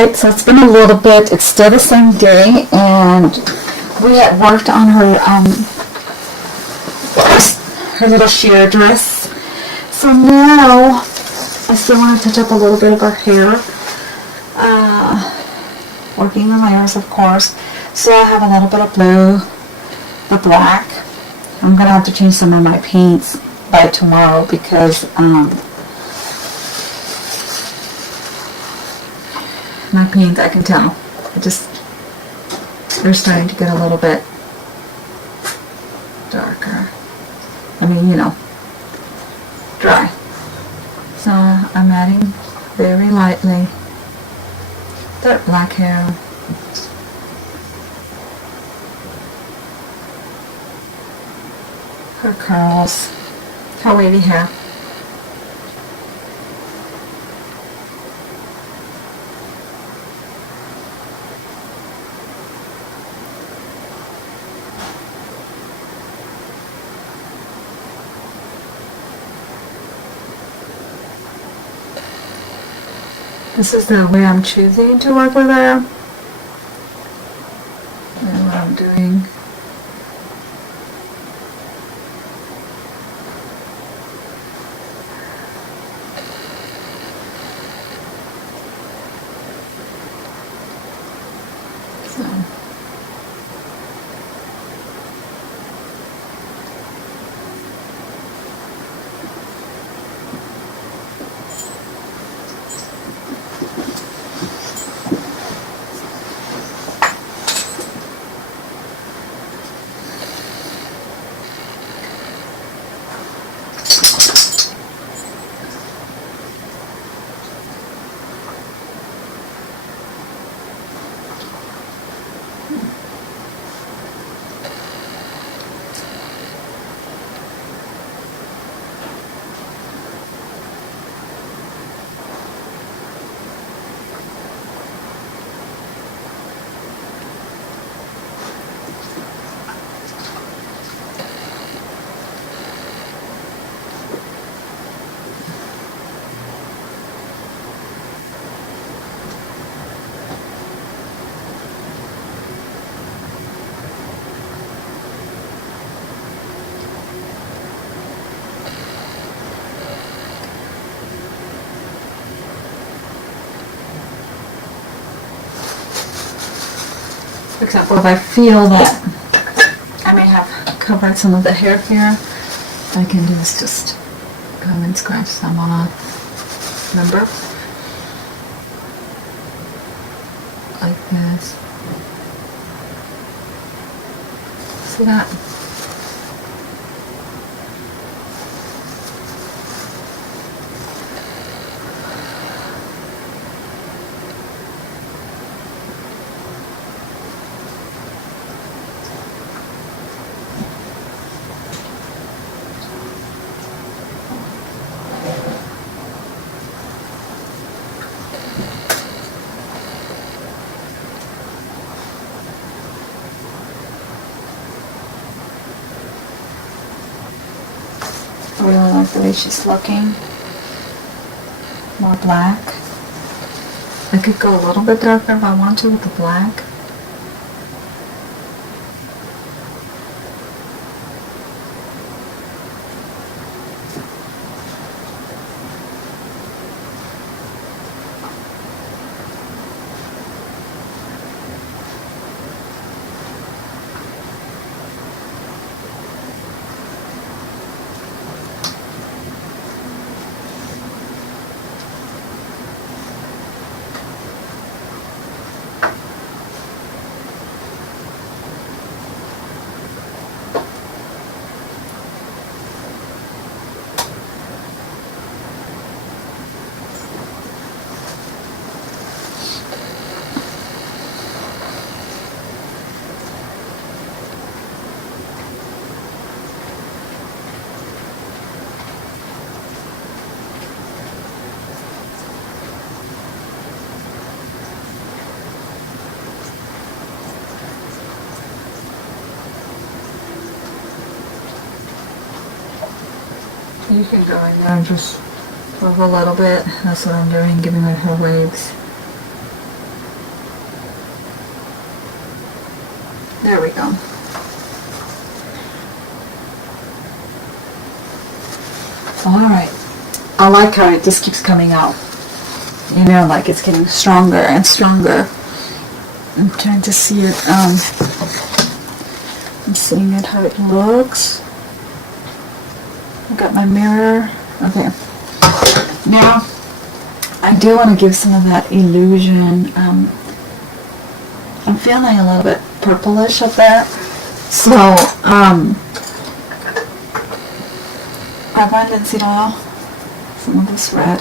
Alright, so it's been a little bit, it's still the same day, and we had worked on her little sheer dress. So now, I still want to touch up a little bit of her hair. Working the layers, of course. So I have a little bit of blue, the black. I'm going to have to change some of my paints by tomorrow because, my paint, I can tell, they're starting to get a little bit darker. I mean, you know, dry. So I'm adding very lightly that black hair. Her curls, her wavy hair. This is the way I'm choosing to work with her. And what I'm doing. So. For example, if I feel that I may have covered some of the hair here, I can just come and scratch some off. Remember? Like this. See that? I really like the way she's looking. More black. I could go a little bit darker if I want to with the black. You can go in there and just move a little bit. That's what I'm doing, giving her waves. There we go. Alright. I like how it just keeps coming out. You know, like it's getting stronger and stronger. I'm trying to see it, I'm seeing it how it looks. I've got my mirror. Okay. Now, I do want to give some of that illusion. I'm feeling a little bit purplish up there. So, I find linseed oil, some of this red,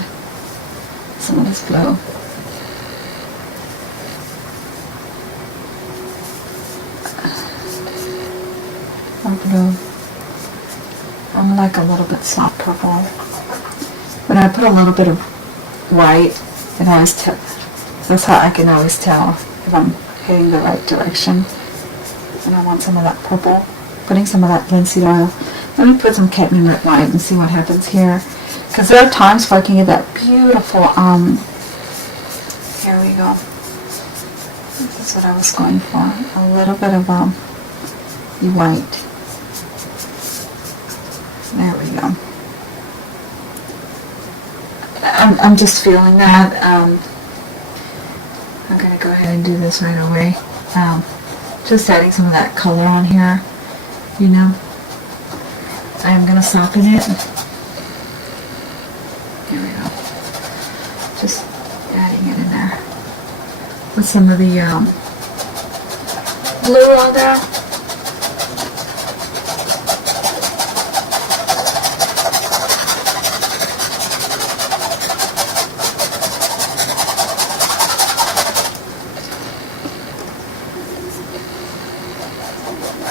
some of this blue. Or blue. I'm like a little bit soft purple. When I put a little bit of white, it always that's how I can always tell if I'm heading the right direction. And I want some of that purple. Putting some of that linseed oil. Let me put some cadmium red white and see what happens here. Because there are times where I can get that beautiful, here we go. This is what I was going for. A little bit of white. There we go. I'm just feeling that. I'm going to go ahead and do this right away. Just adding some of that color on here, you know. I'm going to soften it. There we go. Just adding it in there. With some of the blue on there.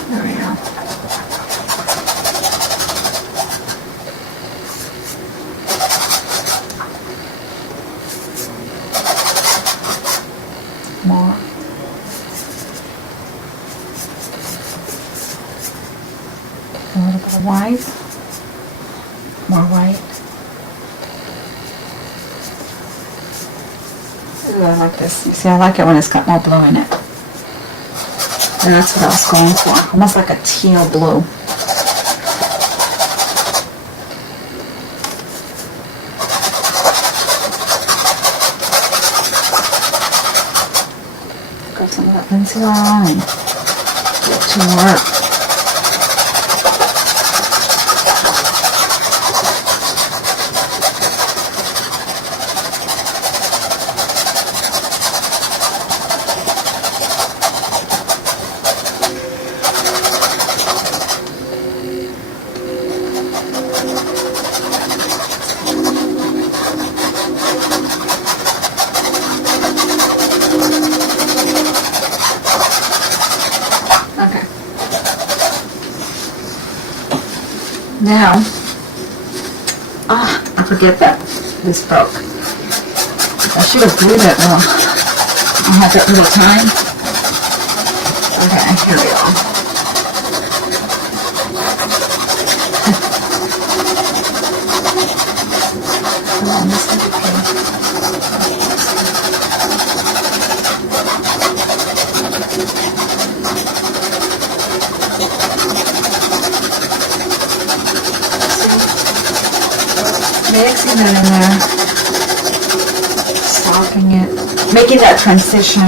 There we go. More. A little bit of white. More white. Ooh, I like this. You see, I like it when it's got more blue in it. And that's what I was going for. Almost like a teal blue. Grab some of that linseed oil and get to work. Now, I forget that this broke. I should have glued it. Well, I have that little time. Okay, here we go. Come on, this is okay. Mixing it in there, softening it, making that transition.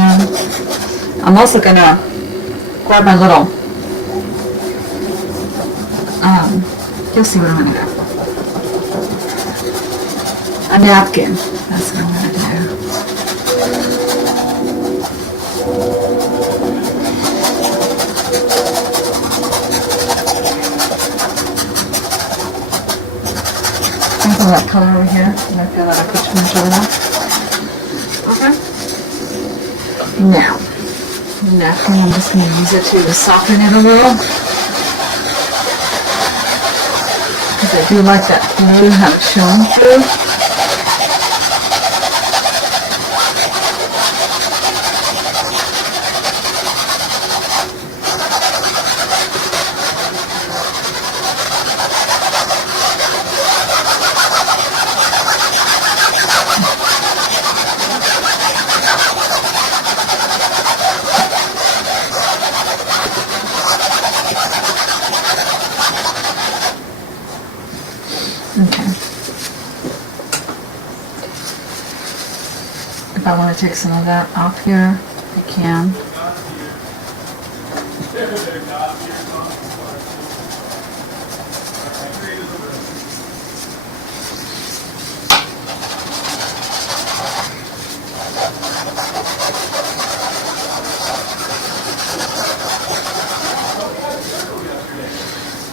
I'm also gonna grab my little, you'll see what I'm gonna do. A napkin, that's what I'm gonna do. That color over here. I feel that I put too much over there. Okay. Now, napkin, I'm just going to use it to soften it a little. Because I do like that blue, how it's showing through. if I want to take some of that off here, I can.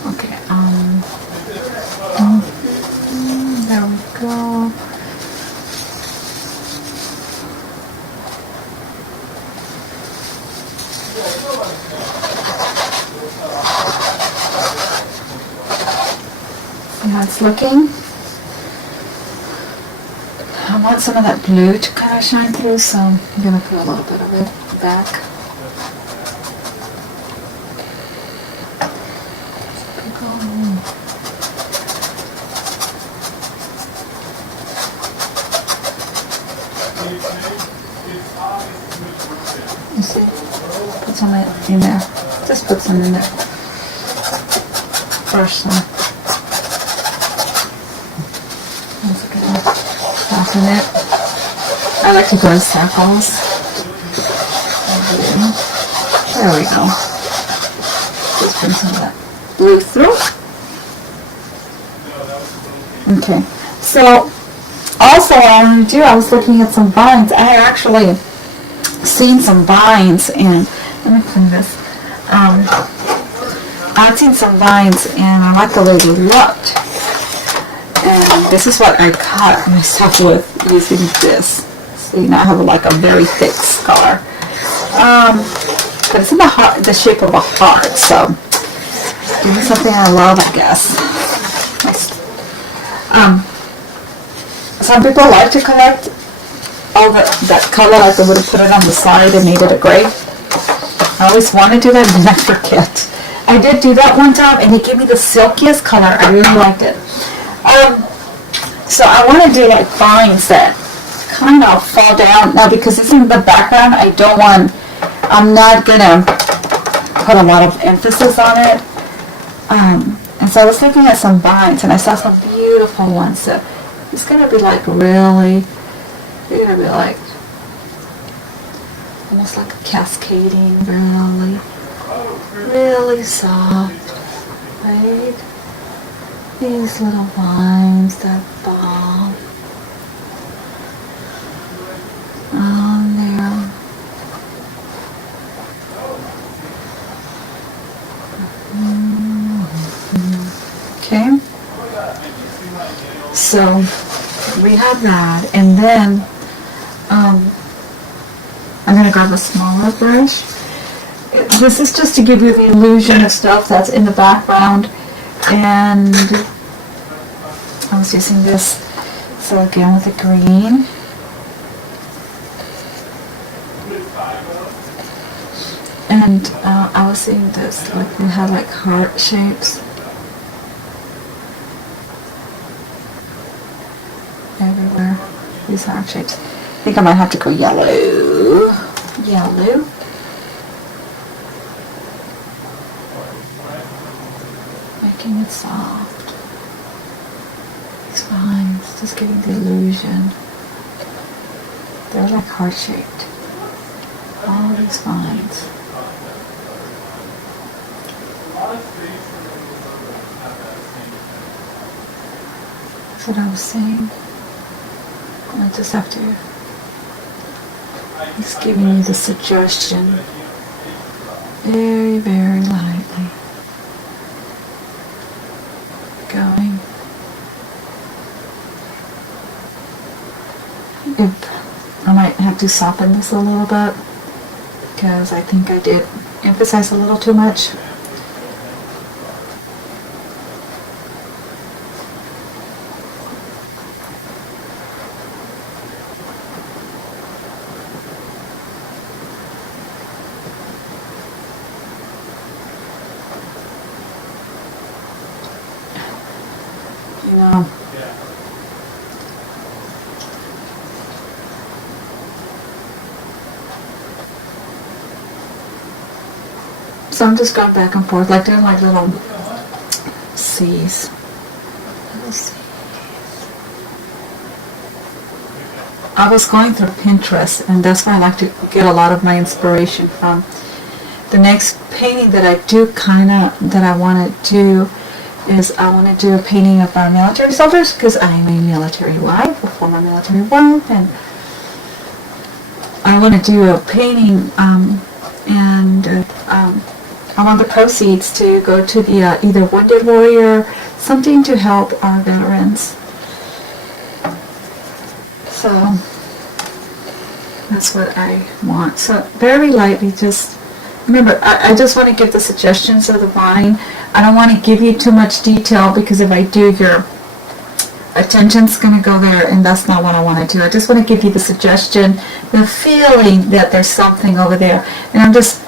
Okay, there we go. See how it's looking? I want some of that blue to kind of shine through, so I'm going to put a little bit of it back. You see? Put some in there. Just put some in there. First one. Soften it. I like to go in circles. There we go. Just bring some of that blue through. Okay. So, also what I want to do, I was looking at some vines. I had actually seen some vines, and let me clean this. I've seen some vines, and I like the way they looked. And this is what I cut myself with using this. See, now I have like a very thick scar. But it's in the shape of a heart, so this is something I love, I guess. Some people like to collect all that color, like they would have put it on the side and made it a gray. I always want to do that, and then I forget. I did do that one time, and it gave me the silkiest color. I really liked it. So I want to do like vines that kind of fall down. Now, because it's in the background, I'm not going to put a lot of emphasis on it. And so I was looking at some vines, and I saw some beautiful ones. So it's going to be like really, they're going to be like almost like cascading, really soft, right? These little vines that fall on there. Okay. So we have that, and then I'm going to grab a smaller brush. This is just to give you the illusion of stuff that's in the background. And I was using this, so again with the green. And I was seeing this, like we have like heart shapes everywhere. These heart shapes. I think I might have to go yellow. Making it soft. These vines, just giving the illusion. They're like heart-shaped. All these vines. That's what I was saying. I just have to, just giving you the suggestion. Very, very lightly. Going. I might have to soften this a little bit because I think I did emphasize a little too much. So I'm just going back and forth, like doing like little C's. Little C's. I was going through Pinterest, and that's where I like to get a lot of my inspiration from. The next painting that I do that I want to do is I want to do a painting of our military soldiers, because I'm a military wife, a former military wife, and I want to do a painting, and I want the proceeds to go to the either Wounded Warrior, something to help our veterans. So that's what I want. So very lightly, just remember, I just want to give the suggestions of the wine. I don't want to give you too much detail, because if I do, your attention's going to go there, and that's not what I want to do. I just want to give you the suggestion, the feeling that there's something over there. And I'm just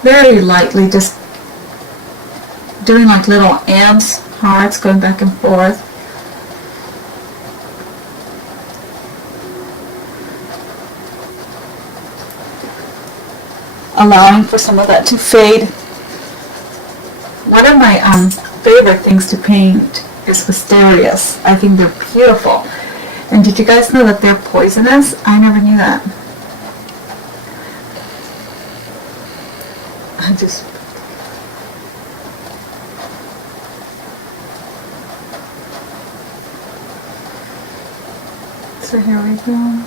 very lightly just doing like little M's, hearts, going back and forth. Allowing for some of that to fade. One of my favorite things to paint is wisterias. I think they're beautiful. And did you guys know that they're poisonous? I never knew that. So here we go.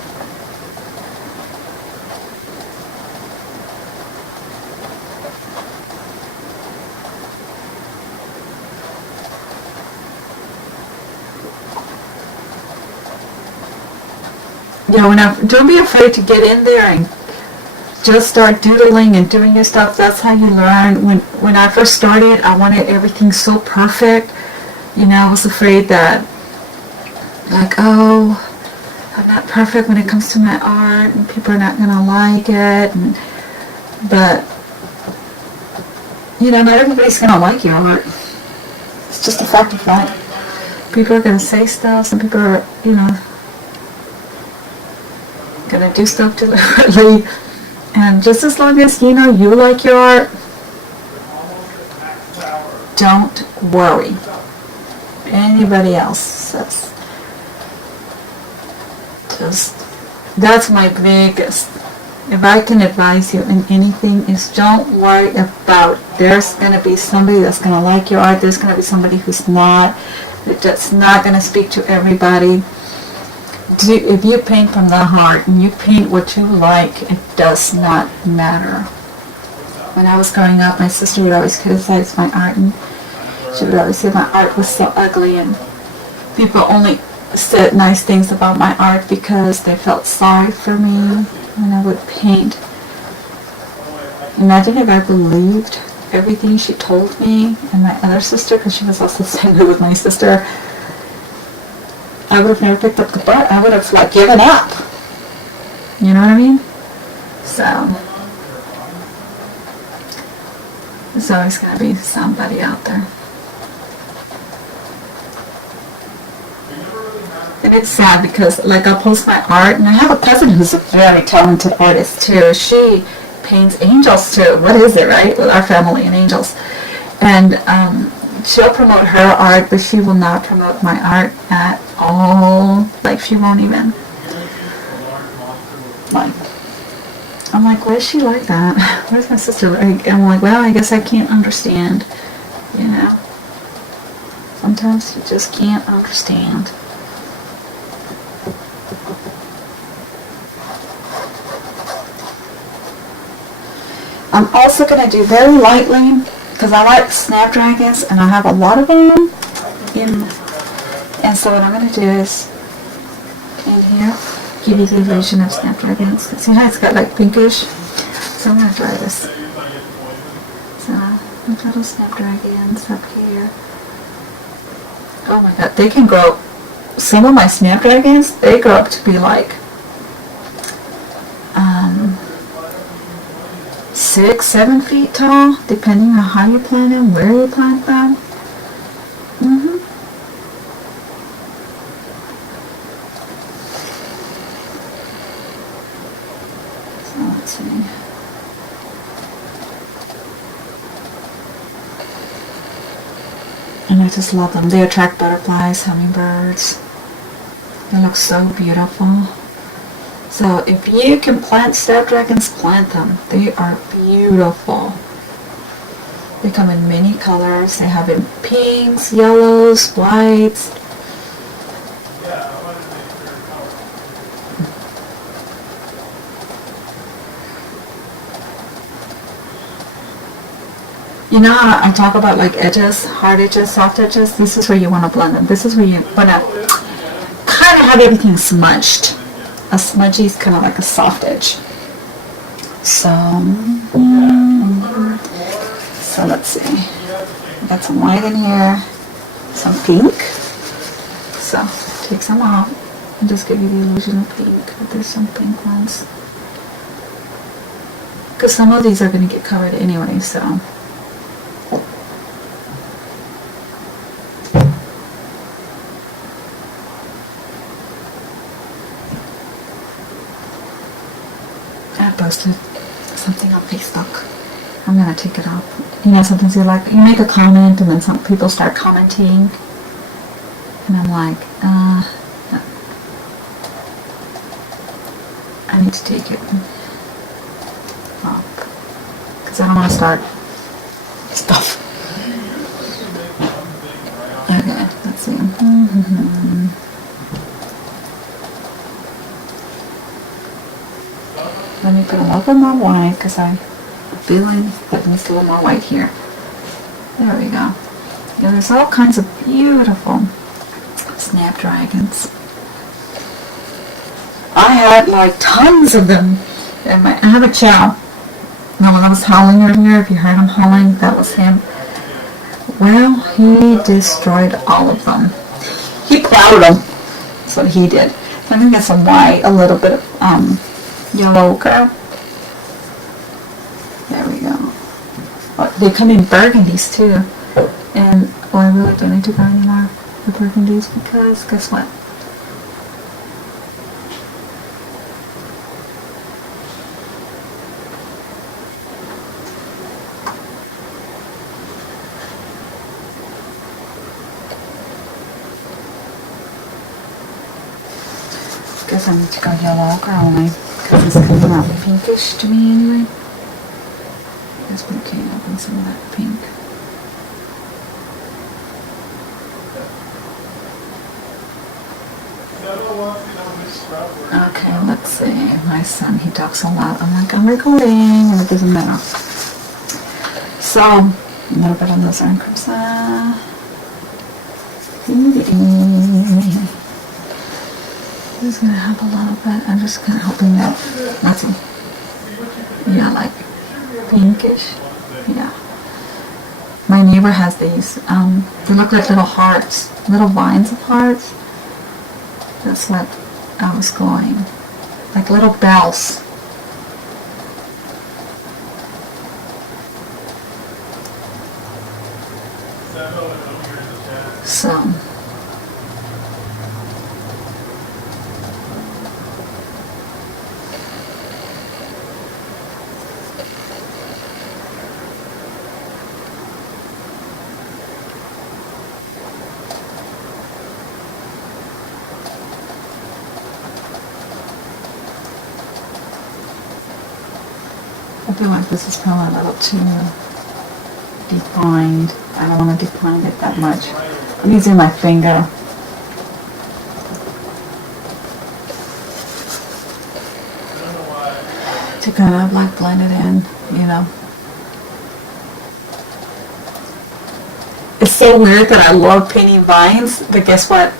Yeah, don't be afraid to get in there and just start doodling and doing your stuff. That's how you learn. When I first started, I wanted everything so perfect. I was afraid that, like, oh, I'm not perfect when it comes to my art, and people are not gonna like it. But not everybody's gonna like your art. It's just a fact of life. People are gonna say stuff. Some people are, gonna do stuff deliberately, and just as long as you like your art, don't worry anybody else says. That's my biggest, if I can advise you in anything, is don't worry about, there's gonna be somebody that's gonna like your art, there's gonna be somebody who's not, that's not gonna speak to everybody. If you paint from the heart and you paint what you like, it does not matter. When I was growing up, my sister would always criticize my art, and she would always say my art was so ugly, and people only said nice things about my art because they felt sorry for me when I would paint. Imagine if I believed everything she told me and my other sister, because she was also the same way with my sister. I would have never picked up the book. I would have given up. You know what I mean? So there's always going to be somebody out there. And it's sad because I'll post my art, and I have a cousin who's a very talented artist too. She paints angels too. What is it, right? With our family and angels. And she'll promote her art, but she will not promote my art at all. She won't even. I'm like, why is she like that? Where's my sister? I'm like, well, I guess I can't understand. Sometimes you just can't understand. I'm also going to do very lightly, because I like snapdragons, and I have a lot of them. And so what I'm going to do is, in here, give you the illusion of snapdragons. See how it's got pinkish? So I'm going to try this. So, little snapdragons up here. Oh my god, they can grow. Some of my snapdragons, they grow up to be 6-7 feet tall, depending on how you plant them, where you plant them. So let's see. And I just love them. They attract butterflies, hummingbirds. They look so beautiful. So if you can plant snapdragons, plant them. They are beautiful. They come in many colors. They have in pinks, yellows, whites. You know how I talk about like edges, hard edges, soft edges? This is where you want to blend them. This is where you want to kind of have everything smudged. A smudgy is kind of like a soft edge. So let's see. Got some white in here, some pink. So take some off and just give you the illusion of pink. But there's some pink ones. Because some of these are going to get covered anyway, so. I posted something on Facebook. I'm gonna take it off. You know, sometimes you make a comment and then some people start commenting, and I'm like, I need to take it off because I don't want to start stuff. Okay, let's see. Let me put a little bit more white because I'm feeling that needs a little more white here. There we go. Yeah, there's all kinds of beautiful snapdragons. I had like tons of them. And I have a chow. Now when I was howling earlier, if you heard him howling, that was him. Well, he destroyed all of them. He plowed them. That's what he did. So I'm going to get some white, a little bit of yellow ochre. There we go. Oh, they come in burgundies too. And I really don't need to buy any more the burgundies because guess what? Guess I need to go yellow ochre only because it's coming out pinkish to me anyway. I guess we can open some of that pink. Okay, let's see. My son, he talks a lot. I'm like, I'm recording, and it doesn't matter. So, a little bit on this iron crimson. Just gonna have a little bit. I'm just kind of hoping that that's yeah, like pinkish. Yeah. My neighbor has these. They look like little hearts, little vines of hearts. That's what I was going. Like little bells. So. I feel like this is probably a little too defined. I don't want to define it that much. I'm using my finger. To kind of like blend it in, you know. It's so weird that I love painting vines, but guess what?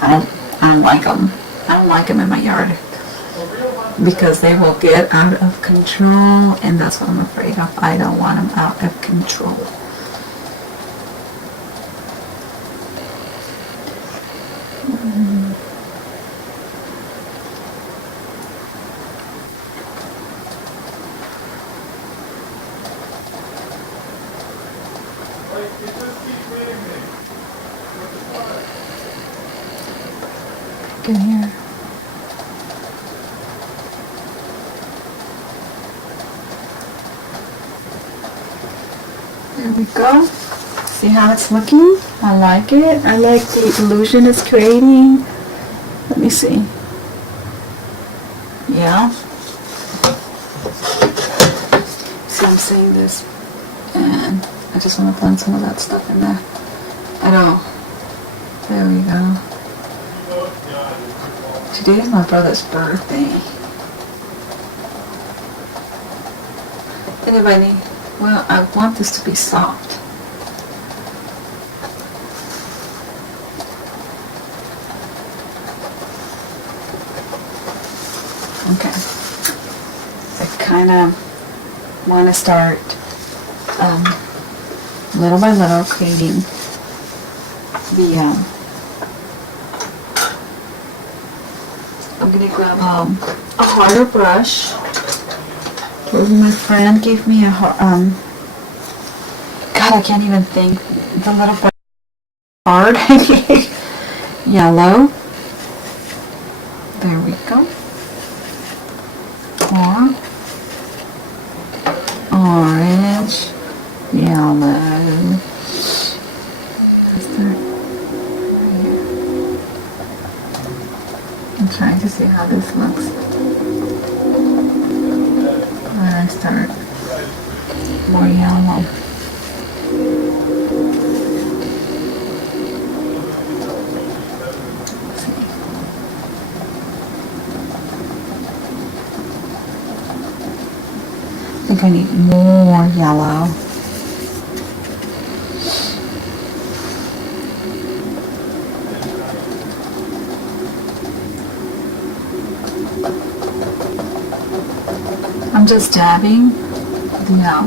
I don't like them. I don't like them in my yard. Because they will get out of control, and that's what I'm afraid of. I don't want them out of control. Get here. There we go. See how it's looking? I like it. I like the illusion it's creating. Let me see. Yeah. See, I'm saying this, and I just want to blend some of that stuff in there. I don't. There we go. Today is my brother's birthday. Anybody? Well, I want this to be soft. Okay. I kind of want to start little by little creating the I'm going to grab a harder brush. My friend gave me a God, I can't even think. The little brush hard yellow. There we go. Or orange, yellow. I'm trying to see how this looks. Where I start more yellow. I think I need more yellow. I'm just dabbing the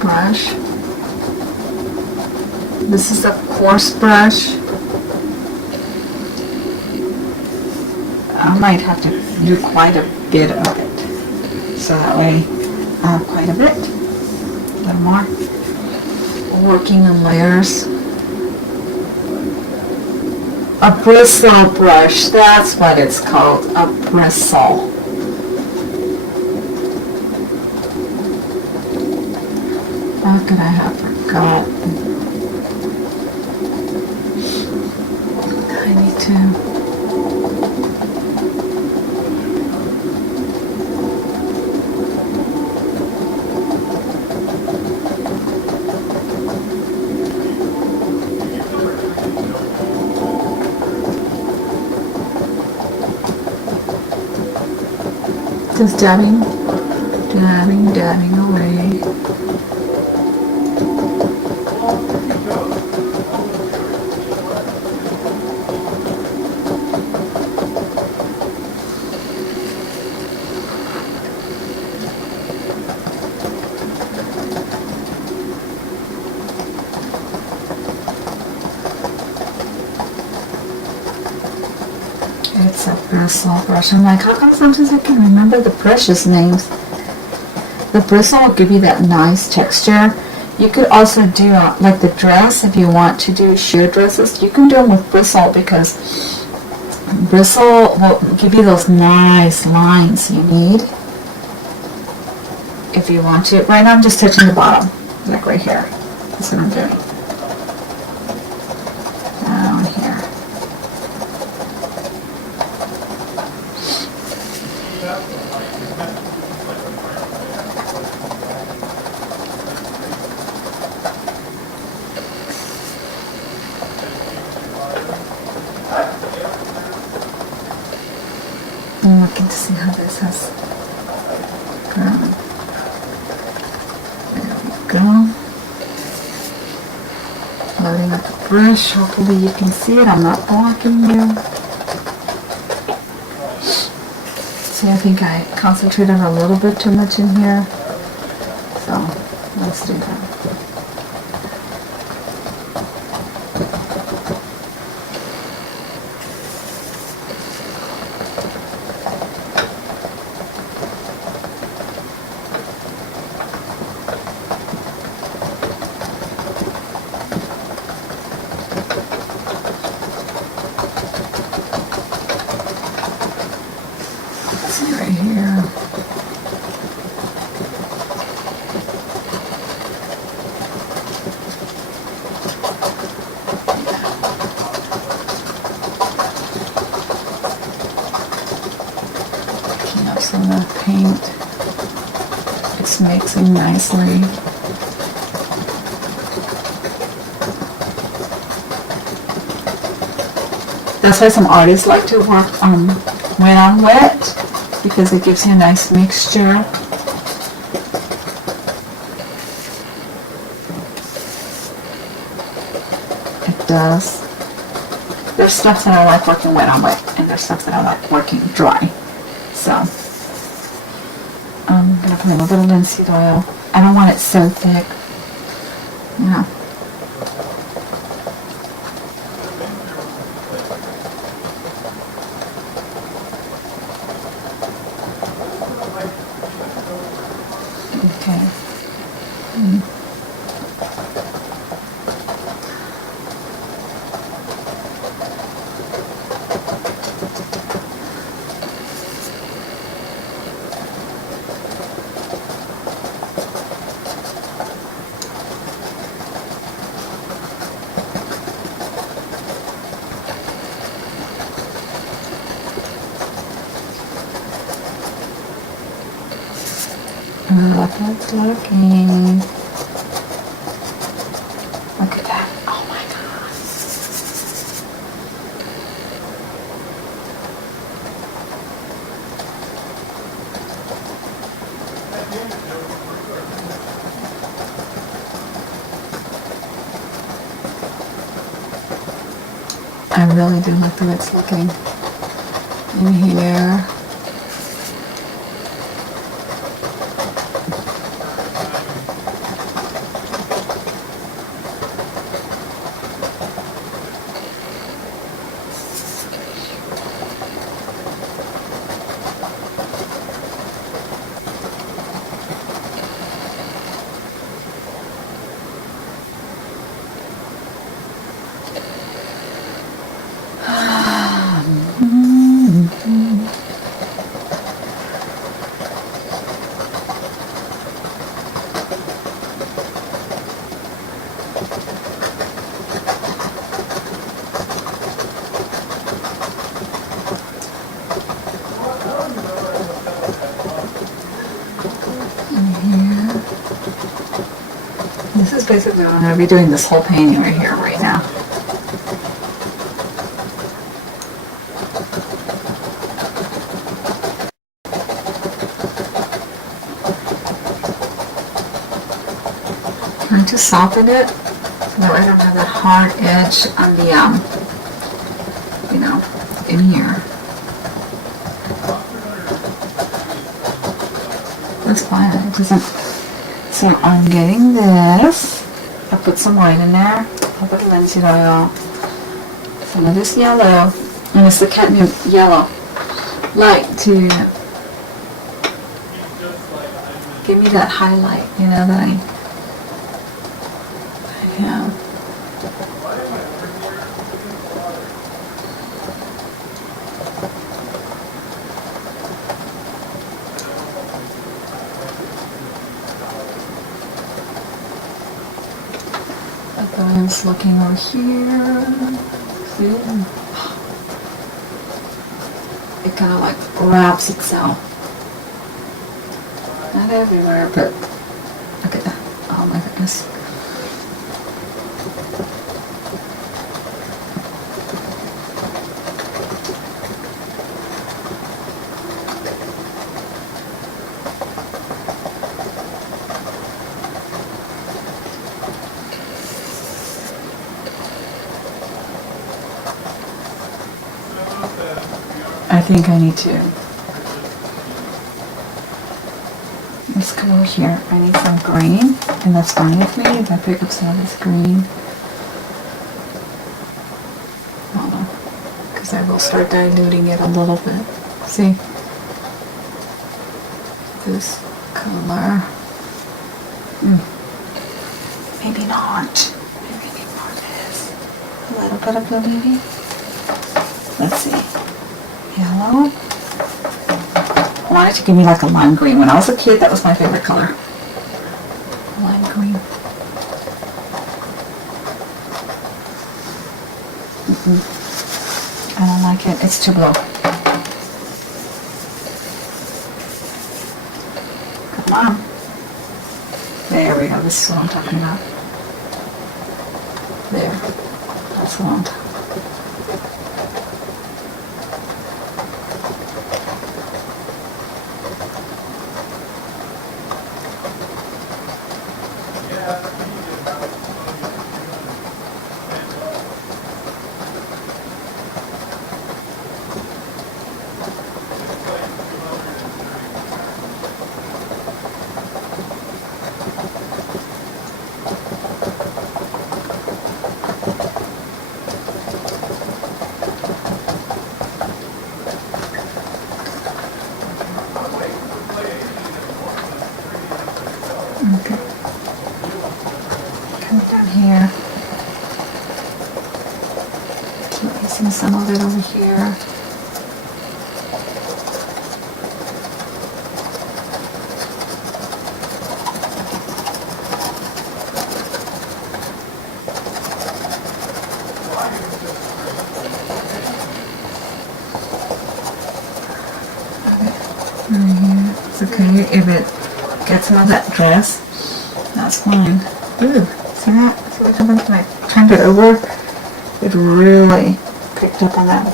brush. This is a coarse brush. I might have to do quite a bit of it. So that way I have quite a bit. A little more. Working in layers. A bristle brush, that's what it's called, a bristle. How could I have forgotten? I need to... Just dabbing, dabbing, dabbing away. It's a bristle brush. I'm like, how come sometimes I can remember the brushes' names? The bristle will give you that nice texture. You could also do like the dress, if you want to do sheer dresses, you can do them with bristle because bristle will give you those nice lines you need. If you want to. Right now I'm just touching the bottom, like right here. That's what I'm doing. Down here. I'm looking to see how this has grown. There we go. Loading up the brush. Hopefully you can see it. I'm not blocking you. See, I think I concentrated a little bit too much in here. So, let's do that. See right here. So the paint, it's mixing nicely. That's why some artists like to work wet on wet, because it gives you a nice mixture. It does. There's stuff that I like working wet on wet, and there's stuff that I like working dry. So I'm gonna put a little bit of linseed oil. I don't want it so thick, you know. Okay. Look at it's looking. Look at that. Oh my god. I really do like the way it's looking in here. This is basically what I'm going to be doing this whole painting right here, right now. Trying to soften it so that I don't have that hard edge on the, you know, in here. That's fine. It doesn't. So I'm getting this. I put some white in there. I'll put linseed oil. Some of this yellow. And it's the catnip yellow. Like to give me that highlight, you know, that I have. It's looking over here. See? It kind of like wraps itself. Not everywhere, but look at that. Oh my goodness. I think I need to. Let's go over here. I need some green, and that's fine with me if I pick up some of this green. Because I will start diluting it a little bit. See? This color. Maybe not. Maybe I need more of this. A little bit of blue maybe. Let's see. Yellow. I wanted to give me like a lime green. When I was a kid, that was my favorite color. Lime green. I don't like it. It's too blue. Come on. There we go. This is what I'm talking about. There. That's what I'm talking about. Okay. Come down here. Placing some of it over here. Right here. It's okay if it gets some of that dress. That's fine. Ooh, see that? See what happens when I turned it over? It really picked up on that.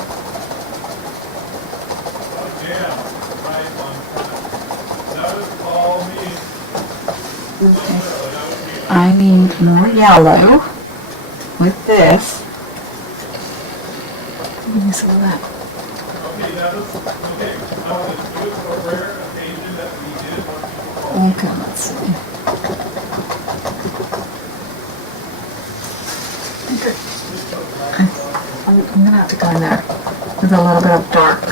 Okay. I need more yellow with this. Give me some of that. Okay, let's see. Okay. I'm gonna have to go in there with a little bit of dark.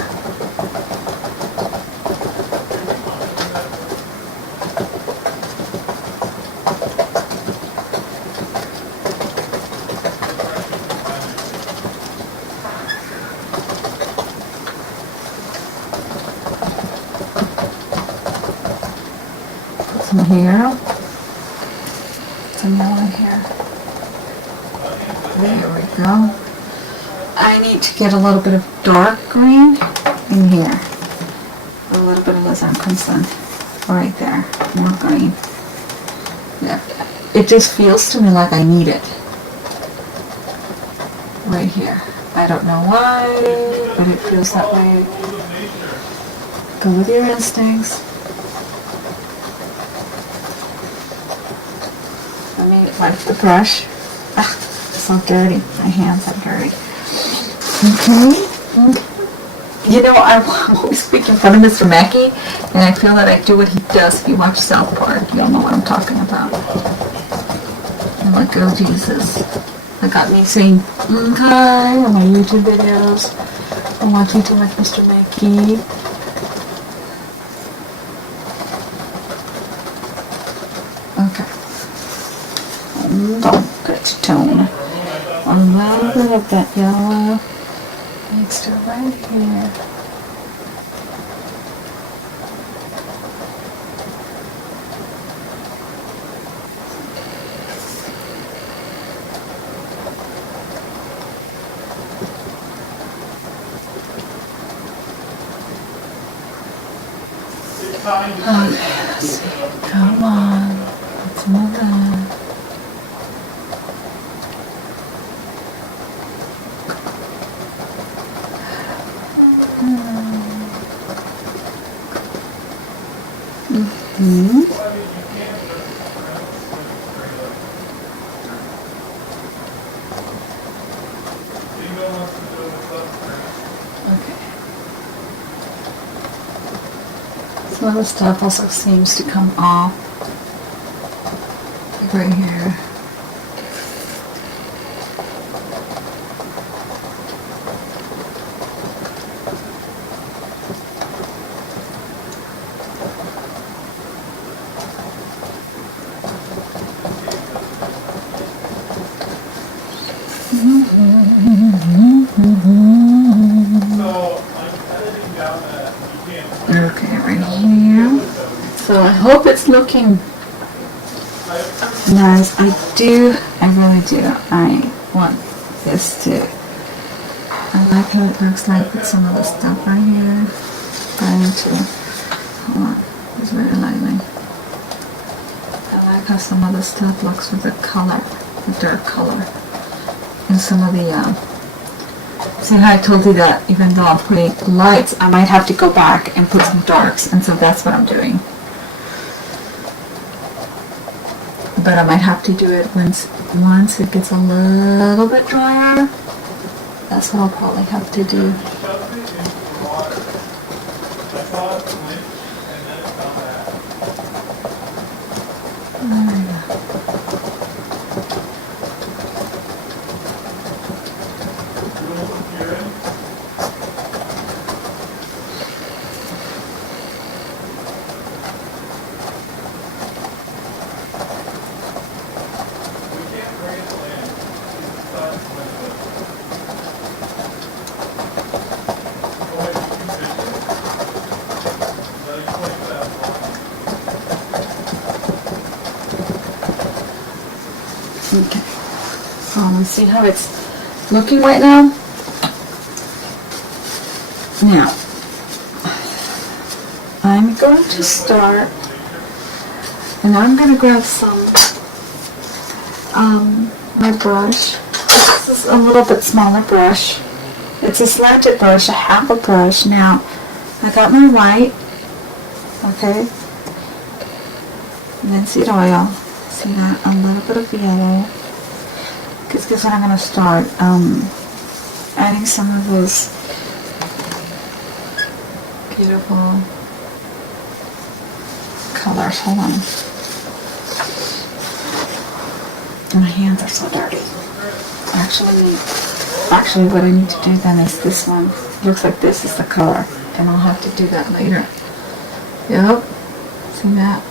Some here. Some yellow here. There we go. I need to get a little bit of dark green in here. A little bit of Lizard Crimson right there. More green. Yeah. It just feels to me like I need it. Right here. I don't know why, but it feels that way. Go with your instincts. Let me wipe the brush. Ah, so dirty. My hands are dirty. Okay. You know, I'm always making fun of Mr. Mackey, and I feel that I do what he does. If you watch South Park, you'll know what I'm talking about. I'm like, oh Jesus. That got me saying, okay, on my YouTube videos. I want you to like Mr. Mackey. Okay. Don't get to tone. A little bit of that yellow needs to right here. Okay, let's see. Come on. Let's move on. Mm-hmm. Some of the stuff also seems to come off right here. Okay, right here. So I hope it's looking nice. I really do. I want this to, I like how it looks like with some of the stuff right here. Trying to, hold on, it's very lightly. look how some of the stuff looks with the color, the dark color. And some of the, see how I told you that even though I'm putting lights, I might have to go back and put some darks, and so that's what I'm doing. But I might have to do it once it gets a little bit drier. That's what I'll probably have to do. Okay, let's see how it's looking right now. Now, I'm going to start, and I'm going to grab some, my brush. This is a little bit smaller brush. It's a slanted brush, a half a brush. Now, I got my white, okay, linseed oil. See that? A little bit of yellow. Because guess what I'm going to start? Adding some of those beautiful colors. Hold on. My hands are so dirty. Actually what I need to do then is this one. Looks like this is the color. And I'll have to do that later. Yep. See that?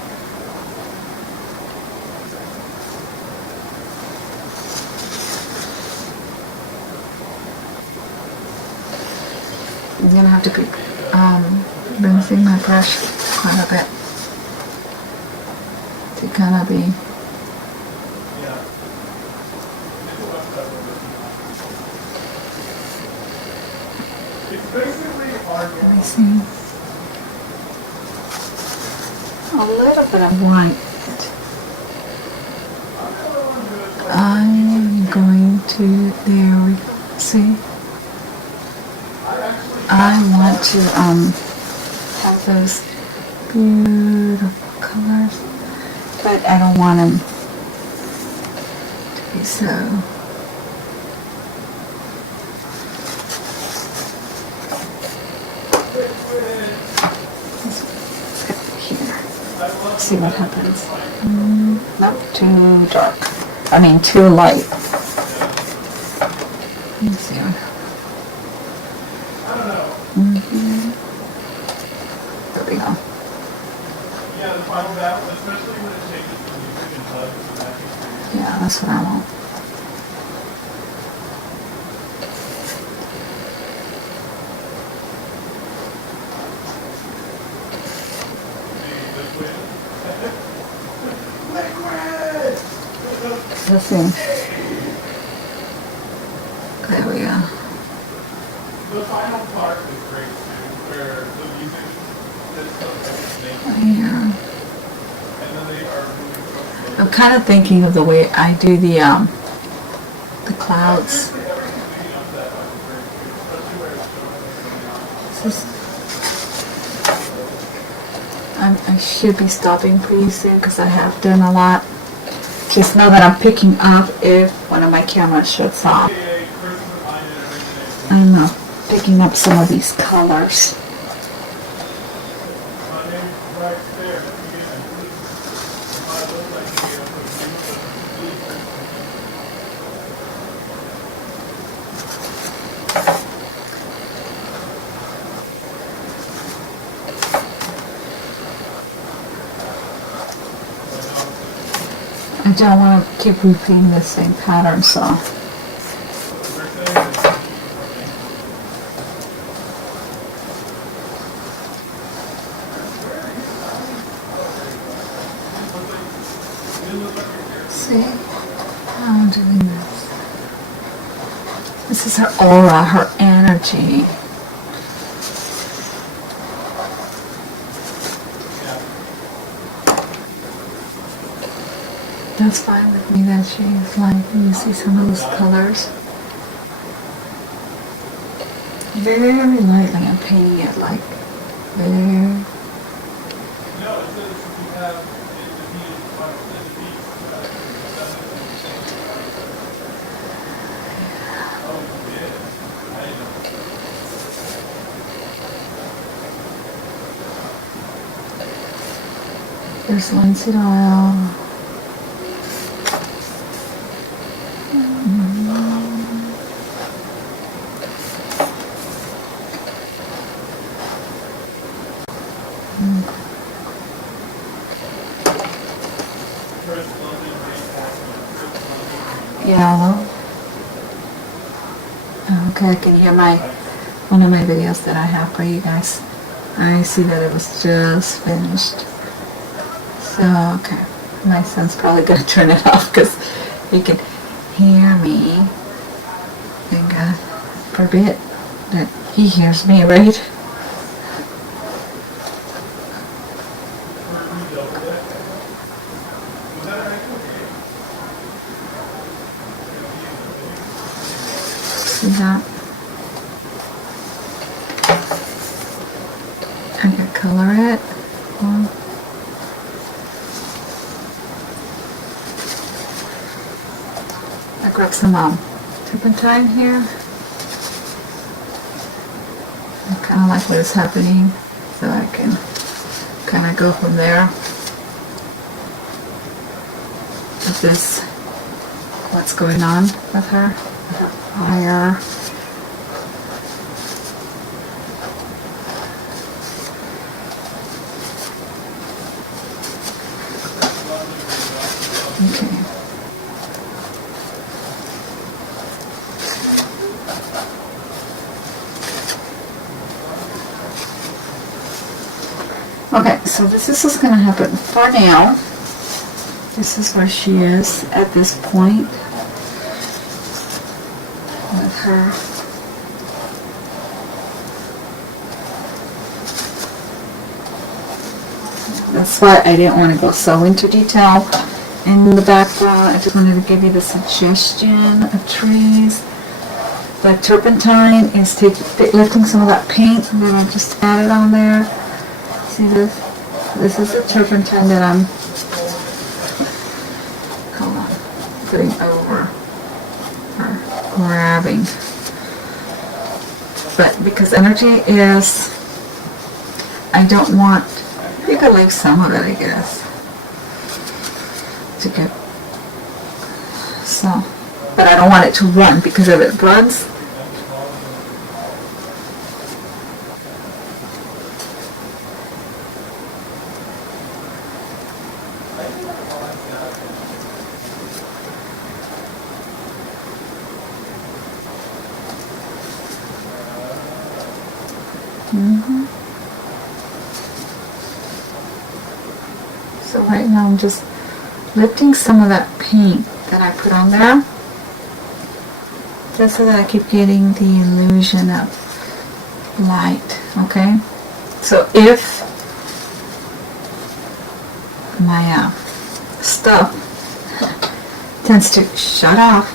I'm gonna have to be rinsing my brush quite a bit to kind of be. Let me see. A little bit of white. I'm going to. There we go. See. I want to have those beautiful colors, but I don't want them to be so. Let's get here. Let's see what happens. Not too dark. I mean too light. Let's see. There we go. Yeah, that's what I want. Let's see. There we go. The final part is great too, where the music is so Yeah. and then they are moving so slow. I'm kind of thinking of the way I do the clouds. I should be stopping pretty soon because I have done a lot. Just know that I'm picking up if one of my cameras shuts off. I'm picking up some of these colors. I don't want to keep repeating the same pattern, so. See how I'm doing this. This is her aura, her energy. That's fine with me that she's like, you see some of those colors. Very lightly I'm painting it like very. No, it says you have the beach, There's linseed oil. Yellow. Okay, I can hear one of my videos that I have for you guys. I see that it was just finished. So, okay. My son's probably going to turn it off because he can hear me. And God forbid that he hears me, right? See that? I can color it. I grab some turpentine here. I kind of like what is happening, so I can kind of go from there. With this, what's going on with her? Fire. Okay. Okay, so this is what's going to happen for now. This is where she is at this point with her. That's why I didn't want to go so into detail in the background. I just wanted to give you the suggestion of trees. The turpentine is lifting some of that paint that I just added on there. See this? This is the turpentine that I'm putting over or grabbing. But because energy is, I don't want, you could leave some of it, I guess, to get, so, but I don't want it to run, because if it runs, so right now I'm just lifting some of that paint that I put on there, just so that I keep getting the illusion of light, okay? So if my stuff tends to shut off,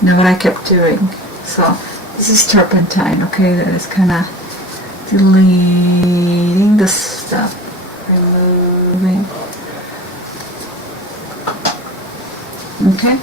you know what I kept doing. So this is turpentine, okay, that is kind of deleting the stuff, removing. Okay.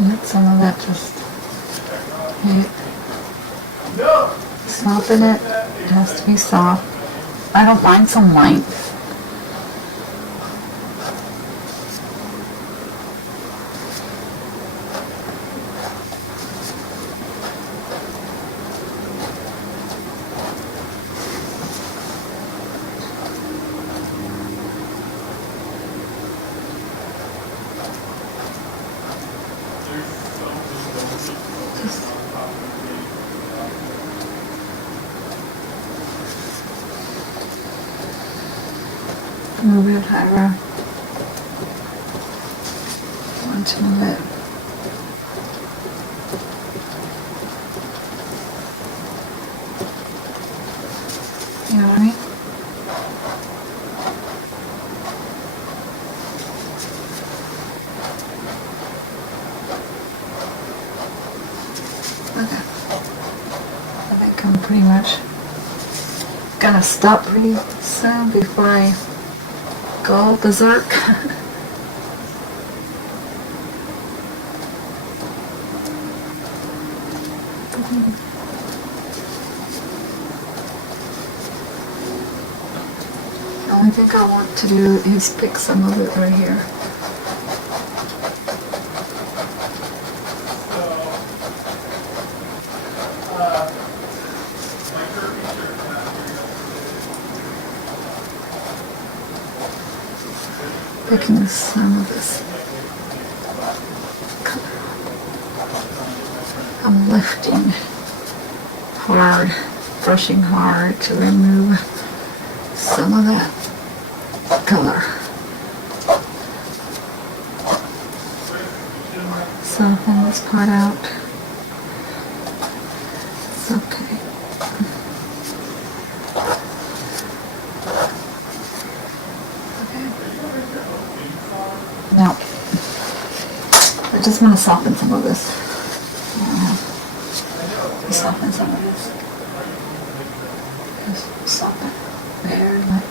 Let some of that just hit. Soften it. It has to be soft. I don't mind some white. Move it, Ira. Want to move it. You know what I mean? Okay. I think I'm pretty much gonna stop pretty soon before I go berserk. The only thing I want to do is pick some of it right here. Picking some of this color. I'm lifting hard, brushing hard to remove some of that color. Soften this part out. It's okay. Now, I just want to soften some of this. Soften some of this. Just soften. There.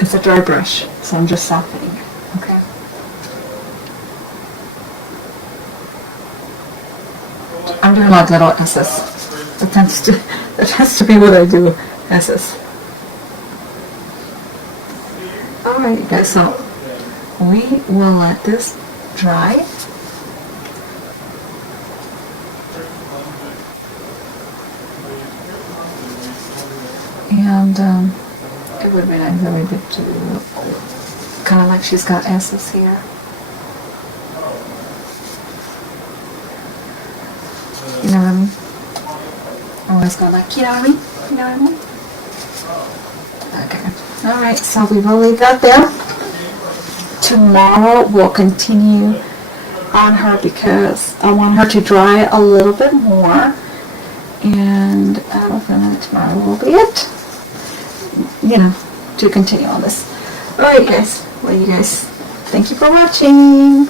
It's a dry brush, so I'm just softening. Okay. I'm doing like little S's. That tends to be what I do. S's. Alright, you guys, so we will let this dry. And it would be nice if we did too. Kind of like she's got S's here. You know what I mean? Always go like, you know what I mean? You know what I mean? Okay. Alright, so we will leave that there. Tomorrow we'll continue on her because I want her to dry a little bit more. And I don't know if tomorrow will be it. You know, to continue on this. Alright guys. Well, you guys, thank you for watching.